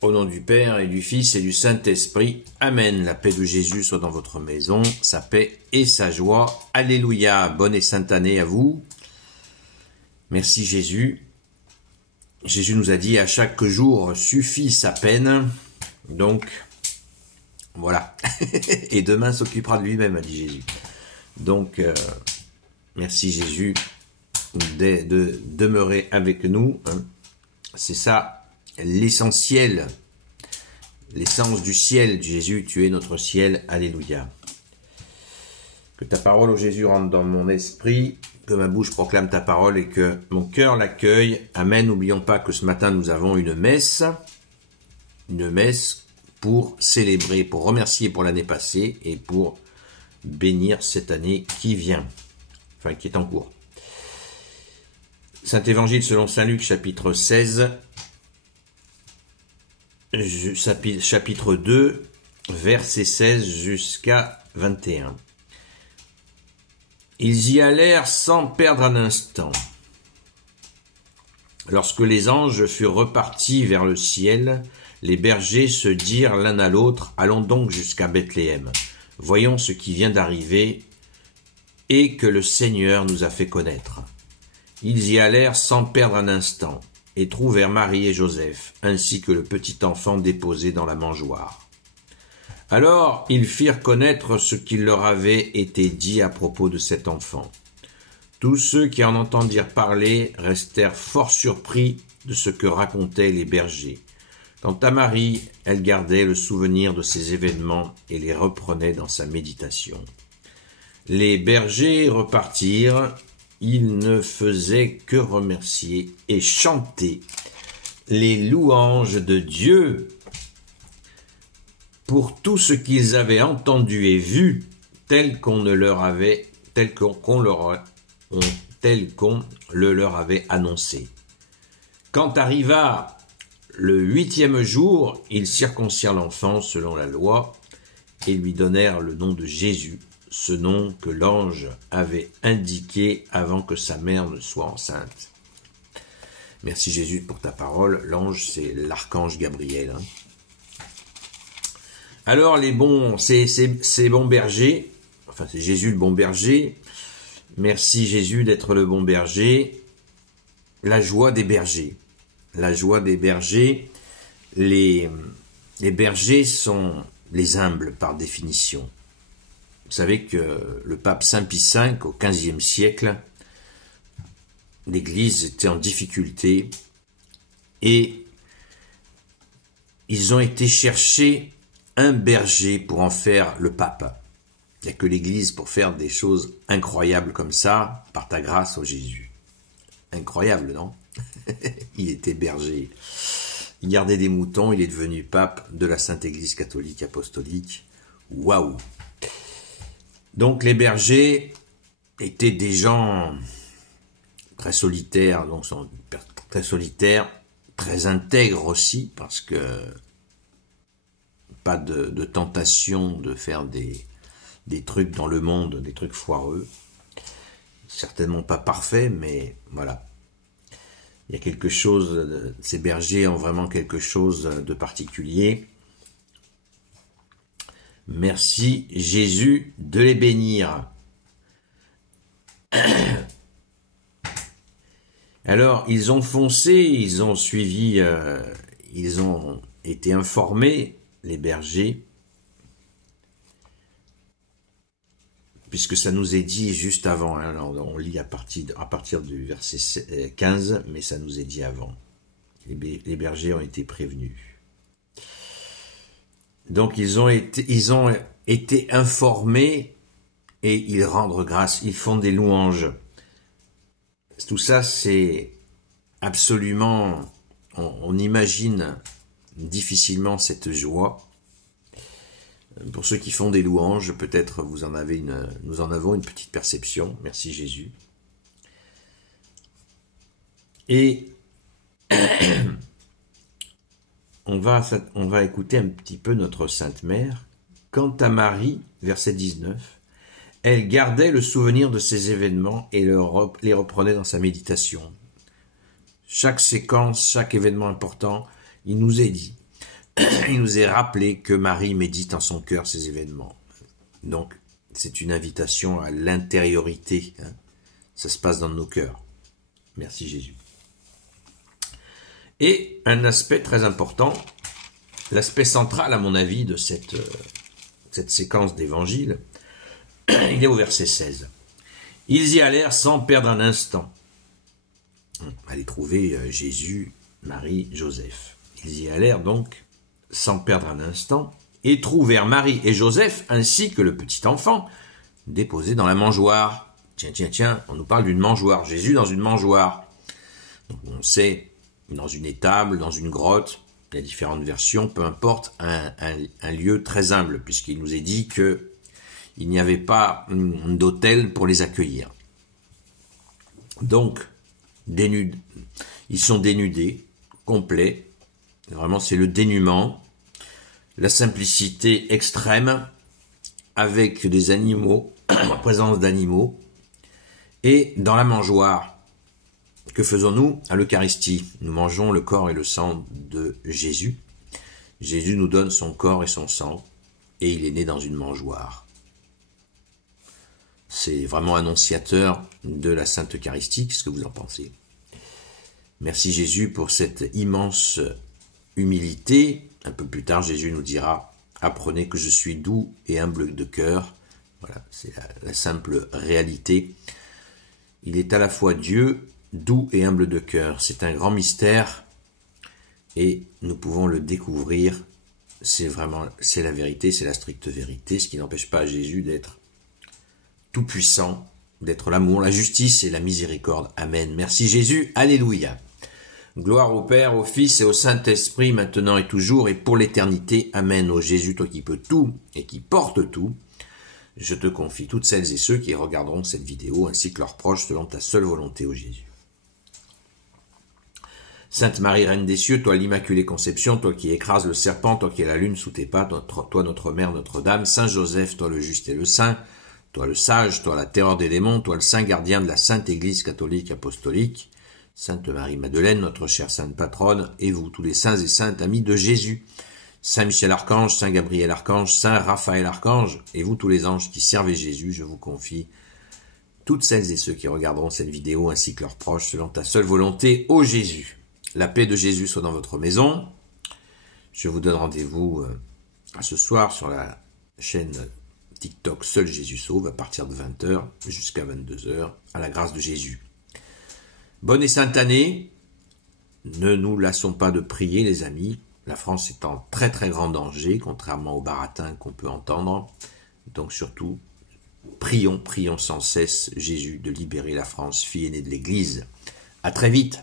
Au nom du Père et du Fils et du Saint-Esprit. Amen. La paix de Jésus soit dans votre maison, sa paix et sa joie. Alléluia. Bonne et sainte année à vous. Merci Jésus. Jésus nous a dit à chaque jour suffit sa peine. Donc, voilà. Et demain s'occupera de lui-même, a dit Jésus. Donc, merci Jésus de demeurer avec nous. C'est ça. L'essentiel, l'essence du ciel, Jésus, tu es notre ciel, alléluia. Que ta parole, ô Jésus, rentre dans mon esprit, que ma bouche proclame ta parole et que mon cœur l'accueille. Amen. N'oublions pas que ce matin, nous avons une messe pour célébrer, pour remercier pour l'année passée et pour bénir cette année qui vient, enfin qui est en cours. Saint Évangile selon Saint Luc, chapitre 16, chapitre 2, verset 16 jusqu'à 21. Ils y allèrent sans perdre un instant. Lorsque les anges furent repartis vers le ciel, les bergers se dirent l'un à l'autre, allons donc jusqu'à Bethléem. Voyons ce qui vient d'arriver et que le Seigneur nous a fait connaître. Ils y allèrent sans perdre un instant et trouvèrent Marie et Joseph, ainsi que le petit enfant déposé dans la mangeoire. Alors ils firent connaître ce qui leur avait été dit à propos de cet enfant. Tous ceux qui en entendirent parler restèrent fort surpris de ce que racontaient les bergers. Quant à Marie, elle gardait le souvenir de ces événements et les reprenait dans sa méditation. Les bergers repartirent. Ils ne faisaient que remercier et chanter les louanges de Dieu pour tout ce qu'ils avaient entendu et vu, tel qu'on le leur avait annoncé. Quand arriva le 8e jour, ils circoncirent l'enfant selon la loi et lui donnèrent le nom de Jésus, ce nom que l'ange avait indiqué avant que sa mère ne soit enceinte. Merci Jésus pour ta parole. L'ange, c'est l'archange Gabriel. Alors ces bons bergers, enfin c'est Jésus le bon berger. Merci Jésus d'être le bon berger. La joie des bergers. La joie des bergers. Les bergers sont les humbles par définition. Vous savez que le pape Saint Pie V, au XVe siècle, l'Église était en difficulté et ils ont été chercher un berger pour en faire le pape. Il n'y a que l'Église pour faire des choses incroyables comme ça, par ta grâce, ô Jésus. Incroyable, non? Il était berger. Il gardait des moutons, il est devenu pape de la Sainte Église catholique apostolique. Waouh! Donc les bergers étaient des gens très solitaires, donc sont très solitaires, très intègres aussi, parce que pas de tentation de faire des trucs dans le monde, des trucs foireux. Certainement pas parfaits, mais voilà. Il y a quelque chose, ces bergers ont vraiment quelque chose de particulier. Merci Jésus de les bénir. Alors, ils ont foncé, ils ont suivi, ils ont été informés, les bergers, puisque ça nous est dit juste avant, hein, on lit à partir du verset 15, mais ça nous est dit avant. Les bergers ont été prévenus. Donc ils ont été informés et ils rendent grâce, ils font des louanges. Tout ça, c'est absolument, on imagine difficilement cette joie. Pour ceux qui font des louanges, peut-être nous en avons une petite perception. Merci Jésus. Et on va écouter un petit peu notre Sainte Mère. Quant à Marie, verset 19, elle gardait le souvenir de ces événements et les reprenait dans sa méditation. Chaque séquence, chaque événement important, il nous est dit. il nous est rappelé que Marie médite en son cœur ces événements. Donc, c'est une invitation à l'intériorité. Hein. Ça se passe dans nos cœurs. Merci Jésus. Et un aspect très important, l'aspect central à mon avis de cette séquence d'évangile, il est au verset 16. Ils y allèrent sans perdre un instant. Aller trouver Jésus, Marie, Joseph. Ils y allèrent donc sans perdre un instant et trouvèrent Marie et Joseph ainsi que le petit enfant déposé dans la mangeoire. Tiens, on nous parle d'une mangeoire. Jésus dans une mangeoire. Donc on sait, dans une étable, dans une grotte, il y a différentes versions, peu importe, un lieu très humble, puisqu'il nous est dit que il n'y avait pas d'autel pour les accueillir. Donc, ils sont dénudés, complets. Vraiment, c'est le dénuement, la simplicité extrême, avec des animaux, la présence d'animaux. Et dans la mangeoire, que faisons-nous à l'Eucharistie? Nous mangeons le corps et le sang de Jésus. Jésus nous donne son corps et son sang, et il est né dans une mangeoire. C'est vraiment annonciateur de la Sainte Eucharistie. Qu'est-ce que vous en pensez? Merci Jésus pour cette immense humilité. Un peu plus tard, Jésus nous dira « Apprenez que je suis doux et humble de cœur ». Voilà, c'est la simple réalité. Il est à la fois Dieu, doux et humble de cœur. C'est un grand mystère et nous pouvons le découvrir. C'est la vérité, c'est la stricte vérité, ce qui n'empêche pas Jésus d'être tout-puissant, d'être l'amour, la justice et la miséricorde. Amen. Merci Jésus. Alléluia. Gloire au Père, au Fils et au Saint-Esprit, maintenant et toujours et pour l'éternité. Amen. Ô Jésus, toi qui peux tout et qui portes tout, je te confie toutes celles et ceux qui regarderont cette vidéo ainsi que leurs proches selon ta seule volonté, ô Jésus. Sainte Marie, Reine des cieux, toi l'Immaculée Conception, toi qui écrases le serpent, toi qui es la lune sous tes pas, toi notre Mère, Notre-Dame, Saint Joseph, toi le juste et le saint, toi le sage, toi la terreur des démons, toi le saint gardien de la Sainte Église catholique apostolique, Sainte Marie-Madeleine, notre chère Sainte Patronne, et vous tous les saints et saintes amis de Jésus, Saint Michel Archange, Saint Gabriel Archange, Saint Raphaël Archange, et vous tous les anges qui servez Jésus, je vous confie toutes celles et ceux qui regarderont cette vidéo ainsi que leurs proches selon ta seule volonté, ô Jésus. La paix de Jésus soit dans votre maison. Je vous donne rendez-vous à ce soir sur la chaîne TikTok Seul Jésus Sauve à partir de 20h jusqu'à 22h à la grâce de Jésus. Bonne et sainte année. Ne nous lassons pas de prier les amis. La France est en très très grand danger contrairement au baratin qu'on peut entendre. Donc surtout, prions sans cesse Jésus de libérer la France, fille aînée de l'Église. À très vite.